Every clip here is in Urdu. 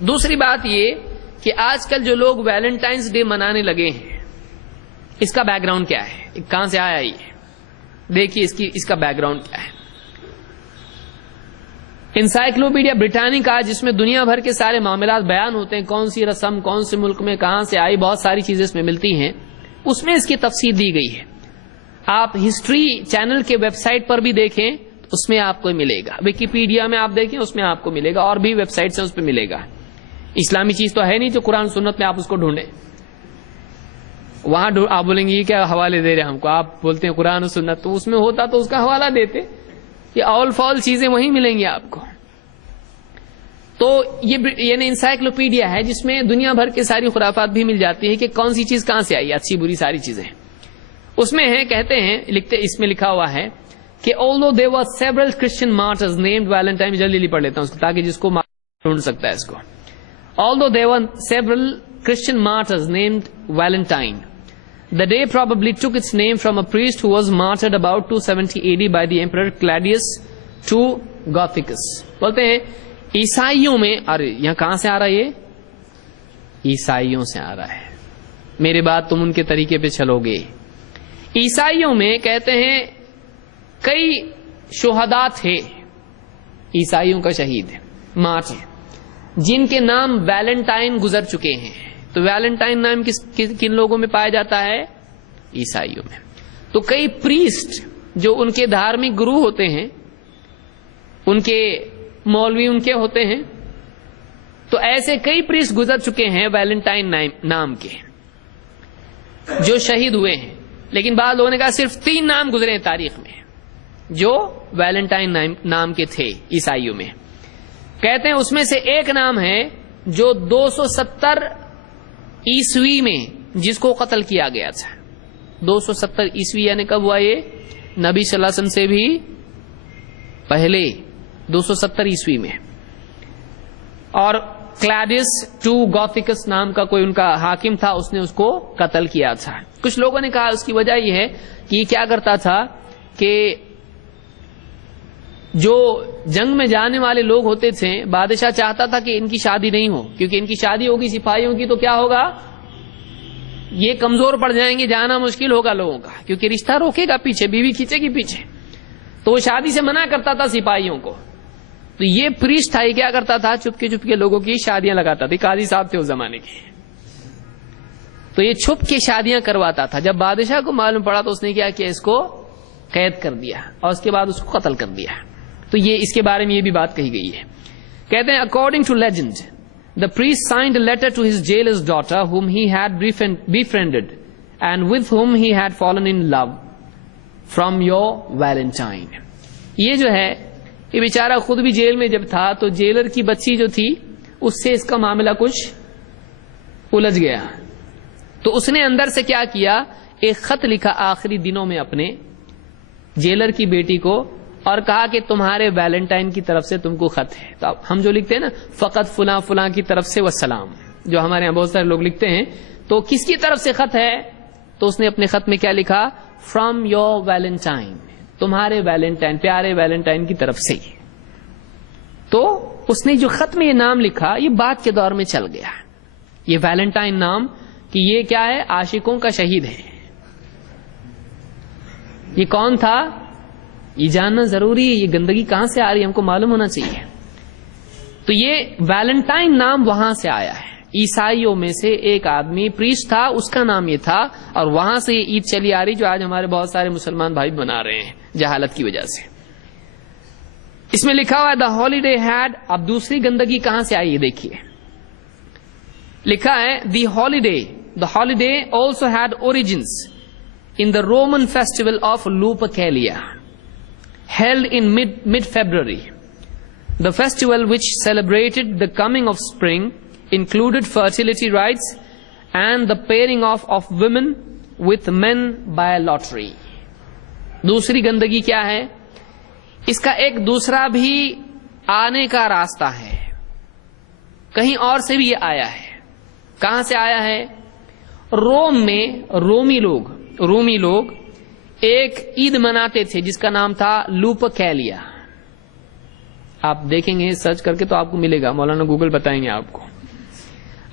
دوسری بات یہ کہ آج کل جو لوگ ویلنٹائنس ڈے منانے لگے ہیں، اس کا بیک گراؤنڈ کیا ہے، کہاں سے آیا یہ؟ دیکھیے اس کا بیک گراؤنڈ کیا ہے۔ انسائکلوپیڈیا بریٹانیکا، جس میں دنیا بھر کے سارے معاملات بیان ہوتے ہیں، کون سی رسم کون سے ملک میں کہاں سے آئی، بہت ساری چیزیں اس میں ملتی ہیں، اس میں اس کی تفصیل دی گئی ہے۔ آپ ہسٹری چینل کے ویب سائٹ پر بھی دیکھیں، اس میں آپ کو ملے گا، ویکیپیڈیا میں آپ دیکھیں اس میں آپ کو ملے گا، اور بھی ویب سائٹس ہیں اس پہ ملے گا۔ اسلامی چیز تو ہے نہیں جو قرآن سنت میں آپ اس کو ڈھونڈیں، وہاں آپ بولیں گے یہ کیا حوالے دے رہے ہیں ہم کو، آپ بولتے ہیں قرآن و سنت، تو اس میں ہوتا تو اس کا حوالہ دیتے، یہ آل فال چیزیں وہیں ملیں گی آپ کو۔ تو یہ یعنی انسائکلوپیڈیا ہے جس میں دنیا بھر کے ساری خرافات بھی مل جاتی ہے کہ کون سی چیز کہاں سے آئی، اچھی بری ساری چیزیں اس میں ہیں۔ کہتے ہیں اس میں لکھا ہوا ہے کہ although there were several Christian martyrs named Valentine، جلدی پڑھ لیتا ہوں اس کو تاکہ جس کو ڈھونڈ سکتا ہے اس کو۔ Although there were several Christian martyrs named Valentine, the day probably took its name from a priest who was martyred about 270 AD by the Emperor Claudius to Gothicus۔ بولتے ہیں عیسائیوں میں، ارے یہاں کہاں سے آ رہا ہے یہ؟ عیسائیوں سے آ رہا ہے، میرے بات تم ان کے طریقے پہ چلو گے۔ عیسائیوں میں کہتے ہیں کئی شہداء تھے، عیسائیوں کا شہید مارٹر، جن کے نام ویلنٹائن گزر چکے ہیں۔ تو ویلنٹائن نام کن لوگوں میں پایا جاتا ہے؟ عیسائیوں میں۔ تو کئی پریسٹ جو ان کے دھارمک گرو ہوتے ہیں، ان کے مولوی ان کے ہوتے ہیں، تو ایسے کئی پریسٹ گزر چکے ہیں ویلنٹائن نام کے جو شہید ہوئے ہیں، لیکن بعض لوگوں نے کہا صرف 3 نام گزرے ہیں تاریخ میں جو ویلنٹائن نام کے تھے عیسائیوں میں۔ کہتے ہیں اس میں سے ایک نام ہے جو 270 عیسوی میں جس کو قتل کیا گیا تھا۔ 270 عیسوی یعنی کب ہوا یہ؟ نبی صلی اللہ علیہ وسلم سے بھی پہلے 270 عیسوی میں۔ اور کلاڈیس ٹو گوتھیکس نام کا کوئی ان کا حاکم تھا، اس نے اس کو قتل کیا تھا۔ کچھ لوگوں نے کہا اس کی وجہ یہ ہے کہ یہ کیا کرتا تھا کہ جو جنگ میں جانے والے لوگ ہوتے تھے، بادشاہ چاہتا تھا کہ ان کی شادی نہیں ہو، کیونکہ ان کی شادی ہوگی سپاہیوں کی تو کیا ہوگا، یہ کمزور پڑ جائیں گے، جانا مشکل ہوگا لوگوں کا، کیونکہ رشتہ روکے گا پیچھے، بیوی کھینچے گی پیچھے، تو وہ شادی سے منع کرتا تھا سپاہیوں کو۔ تو یہ پریسٹ تھا، یہ کیا کرتا تھا، چپکے چپکے لوگوں کی شادیاں لگاتا تھا، قاضی صاحب تھے اس زمانے کے، تو یہ چھپ کے شادیاں کرواتا تھا۔ جب بادشاہ کو معلوم پڑا تو اس نے کیا کیا، اس کو قید کر دیا اور اس کے بعد اس کو قتل کر دیا۔ تو یہ اس کے بارے میں یہ بھی بات کہی گئی ہے۔ کہتے ہیں according to legend the priest signed a letter to his jailer's daughter whom he had befriended and with whom he had fallen in love from your Valentine۔ یہ جو ہے یہ بیچارہ خود بھی جیل میں جب تھا تو جیلر کی بچی جو تھی اس سے اس کا معاملہ کچھ الجھ گیا، تو اس نے اندر سے کیا کیا، ایک خط لکھا آخری دنوں میں اپنے جیلر کی بیٹی کو اور کہا کہ تمہارے ویلنٹائن کی طرف سے تم کو خط ہے۔ تو ہم جو لکھتے ہیں نا فقط فلاں فلاں کی طرف سے والسلام، جو ہمارے یہاں بہت سارے لوگ لکھتے ہیں، تو کس کی طرف سے خط ہے؟ تو اس نے اپنے خط میں کیا لکھا، فرام یور ویلنٹائن، تمہارے ویلنٹائن، پیارے ویلنٹائن کی طرف سے۔ تو اس نے جو خط میں یہ نام لکھا یہ بعد کے دور میں چل گیا، یہ ویلنٹائن نام، کہ یہ کیا ہے، عاشقوں کا شہید ہے۔ یہ کون تھا یہ جاننا ضروری ہے، یہ گندگی کہاں سے آ رہی ہے ہم کو معلوم ہونا چاہیے۔ تو یہ ویلنٹائن نام وہاں سے آیا ہے، عیسائیوں میں سے ایک آدمی پریسٹ تھا، اس کا نام یہ تھا، اور وہاں سے یہ عید چلی آ رہی جو آج ہمارے بہت سارے مسلمان بھائی بنا رہے ہیں جہالت کی وجہ سے۔ اس میں لکھا ہوا ہے دا ہالیڈے ہیڈ، اب دوسری گندگی کہاں سے آئی ہے دیکھیے، لکھا ہے the holiday also had origins in the Roman festival of Lupercalia, held in mid-February. The festival, which celebrated the coming of spring, included fertility rites and the pairing off of women with men by lottery. دوسری گندگی کیا ہے، اس کا ایک دوسرا بھی آنے کا راستہ ہے، کہیں اور سے بھی یہ آیا ہے۔ کہاں سے آیا ہے؟ روم میں رومی لوگ ایک عید مناتے تھے جس کا نام تھا لوپرکیلیا۔ آپ دیکھیں گے سرچ کر کے تو آپ کو ملے گا، مولانا گوگل بتائیں گے آپ کو۔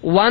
I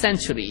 century।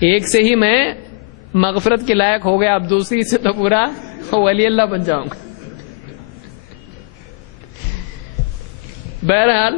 ایک سے ہی میں مغفرت کے لائق ہو گیا, اب دوسری سے تو پورا ولی اللہ بن جاؤں گا. بہرحال